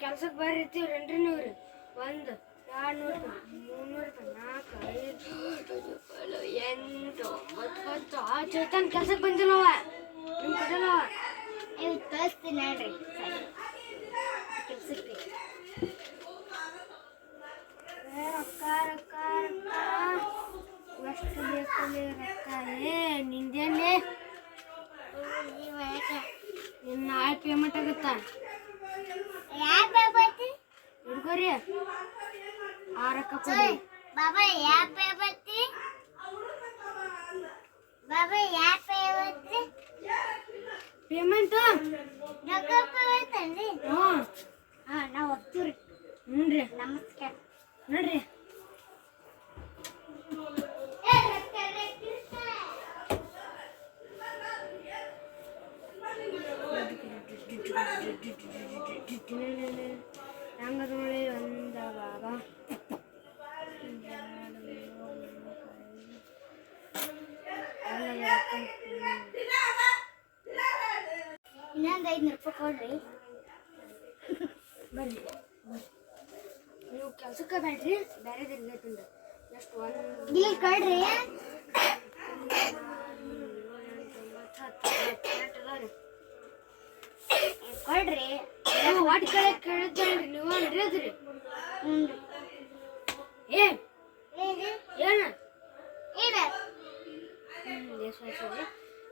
ಕೆಲ್ಸಕ್ಕೆ ಬರ್ರಿತೀವ್ರೇನ್ರಿ ನೀವ್ರಿ 1 2 ರೂಪಾಯಿ 3 ರೂಪಾಯಿ 4 5 6 7 8 9 10 ಆ ಚೇತನ್ ಕೆಲ್ಸಕ್ಕೆ ಬಂದಿಲ್ಲವ ನಿಮ್ಮ ಕಡೆಲ್ಲ ಕಳಿಸ್ತೀನಿ ನೋಡ್ರಿ ಕೆಲ್ಸಕ್ಕೆ ರೊಕ್ಕ ರೊಕ್ಕ ರೊಕ್ಕ ಎಷ್ಟು ಬೇಕಲ್ಲಿ ರೊಕ್ಕ ನಿಂದೇನೆ ಇನ್ನು ನಾಳೆ ಪೇಮೆಂಟ್ ಆಗುತ್ತಾ ಹಿಡ್ಕೋರಿ ಆ ರೊಕ್ಕ ಕೊಡಿ ಬಾಬಾ ಪೇಮೆಂಟ್ ನಾವು ಹೋಗ್ತೀವ್ರಿ ಹ್ಞೂನ್ರಿ ನಮಸ್ಕಾರ ನೋಡ್ರಿ ಹೆಂಗದ ನೋಡಿ ಒಂದ ಬಾಬಾ ಇನ್ನೊಂದು 500 ರೂಪಾಯಿ ಕೊಡ್ರಿ ಬರ್ರಿ ನೀವು ಕೆಲ್ಸಕ್ಕೆ ಬೇಡ್ರಿ ಬೇರೆ ತಿಂದು ಎಷ್ಟು ಇಲ್ಲಿ ಕೊಡ್ರಿ ಕೊಡ್ರಿ ವಾಟ್ ಕಡೆ ಕೇಳಿದ್ರಿ ನೀವು ಅನ್ರಿ ಏನ್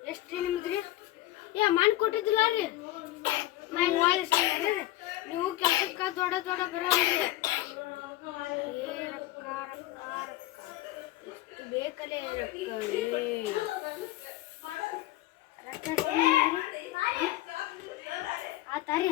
ಎಷ್ಟ್ರಿ ನಿಮ್ದ್ರಿ ಮಾಡಿ ಕೊಟ್ಟಿದ್ದಿಲ್ಲ ರೀ ನೀವು ಕೆಲ್ಸಕ್ಕೆ ದೊಡ್ಡ ಬರೋಲ್ರಿ ರೊಕ್ಕ ರೊಕ್ಕ ರೊಕ್ಕ ಎಷ್ಟು ಬೇಕಲ್ಲೇ ರೊಕ್ಕ ಆತಾರಿ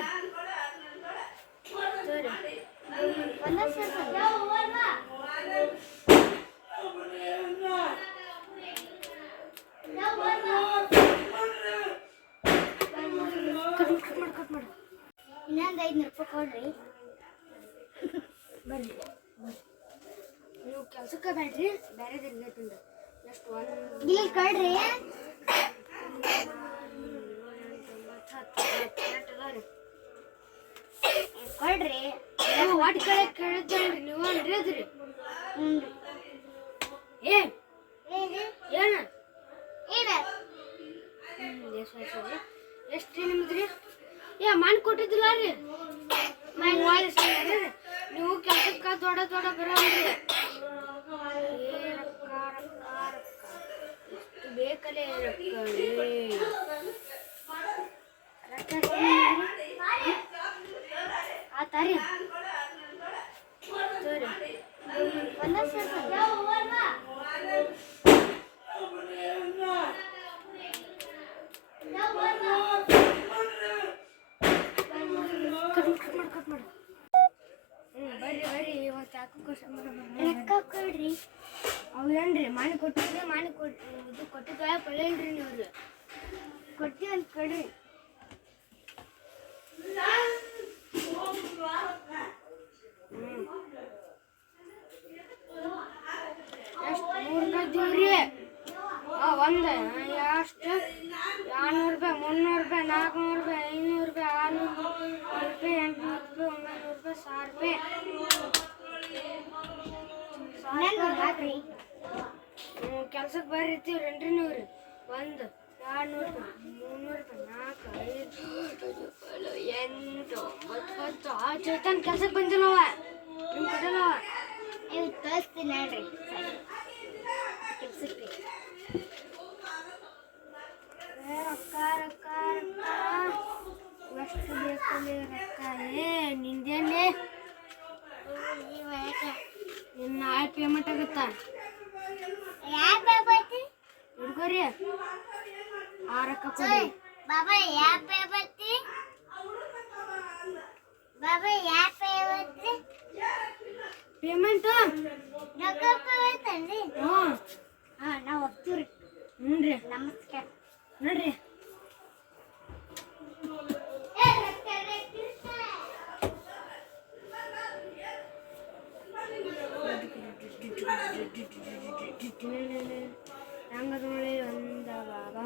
ಇನ್ನೊಂದು 500 ರೂಪಾಯಿ ಕೊಡ್ರಿ ಬರ್ರಿ ನೀವು ಕೆಲ್ಸಕ್ಕೆ ಬೇಡ್ರಿ ಬೇರೆ ತಿಂದು ಎಷ್ಟು ಇಲ್ಲಿ ಕೊಡ್ರಿ ಕೊಡ್ರಿ ವಾಟ್ ಕಡೆ ಕೇಳಿದ್ರಿ ನೀವು ಅನ್ರಿ ಏನ್ ಎಷ್ಟ್ರಿ ನಿಮ್ದ್ರಿ ಮಾಡಿ ಕೊಟ್ಟಿದ್ದಿಲ್ಲ ರೀ ನೀವು ಕೆಲ್ಸಕ್ಕೆ ದೊಡ್ಡ ಬರೋಲ್ರಿ ರೊಕ್ಕ ರೊಕ್ಕ ರೊಕ್ಕ ಎಷ್ಟು ಬೇಕಲ್ಲೇ ರೊಕ್ಕ ಆತಾರಿ ಬರ್ರಿ ಇವತ್ತು ರೊಕ್ಕ ಕೊಡ್ರಿ ಅವು ಏನ್ರಿ ಮಾಡಿ ಕೊಟ್ಟಿದ್ರಿ ಇದು ಕೊಟ್ಟಿದ್ದ ಕೊಡ್ಲಿಲ್ರಿ ನೀವು ಕೊಡ್ತೀವಿ ಅಂತ ಕೊಡ್ರಿ ಎಷ್ಟು 3 ರೂಪಾಯಿ ದೂರಿ ಒಂದು ಎಷ್ಟು 200 ರೂಪಾಯಿ 300 ರೂಪಾಯಿ 400 ರೂಪಾಯಿ 500 ರೂಪಾಯಿ 600 ರೂಪಾಯಿ 800 ರೂಪಾಯಿ 900 ರೂಪಾಯಿ 1000 ರೂಪಾಯಿ ಕೆಲ್ಸಕ್ಕೆ ಬರ್ರಿತೀವ್ರೇನ್ರಿ ನೀವ್ರಿ 1 2 3 ರೂಪಾಯಿ 4 5 6 7 8 9 10 ಆ ಚೇತನ್ ಕೆಲ್ಸಕ್ಕೆ ಬಂದಿಲ್ಲವ ನಿಮ್ಮ ಕಡೆಲ್ಲ ಕಳಿಸ್ತೀನಿ ನೋಡ್ರಿ ಕೆಲ್ಸಕ್ಕೆ ರೊಕ್ಕ ರೊಕ್ಕ ರೊಕ್ಕ ಎಷ್ಟು ಬೇಕಲ್ಲಿ ರೊಕ್ಕ ನಿಂದೇನೆ ಇನ್ನು ನಾಳೆ ಪೇಮೆಂಟ್ ಆಗುತ್ತಾ ಹಿಡ್ಕೋರಿ ಆ ರೊಕ್ಕ ಕೊಡಿ ಬಾಬಾ ಪೇಮೆಂಟ್ ನಾವು ಹೋಗ್ತೀವ್ರಿ ಹ್ಞೂನ್ರಿ ನಮಸ್ಕಾರ ನೋಡ್ರಿ ಹೆಂಗದ ನೋಡಿ ಒಂದ ಬಾಬಾ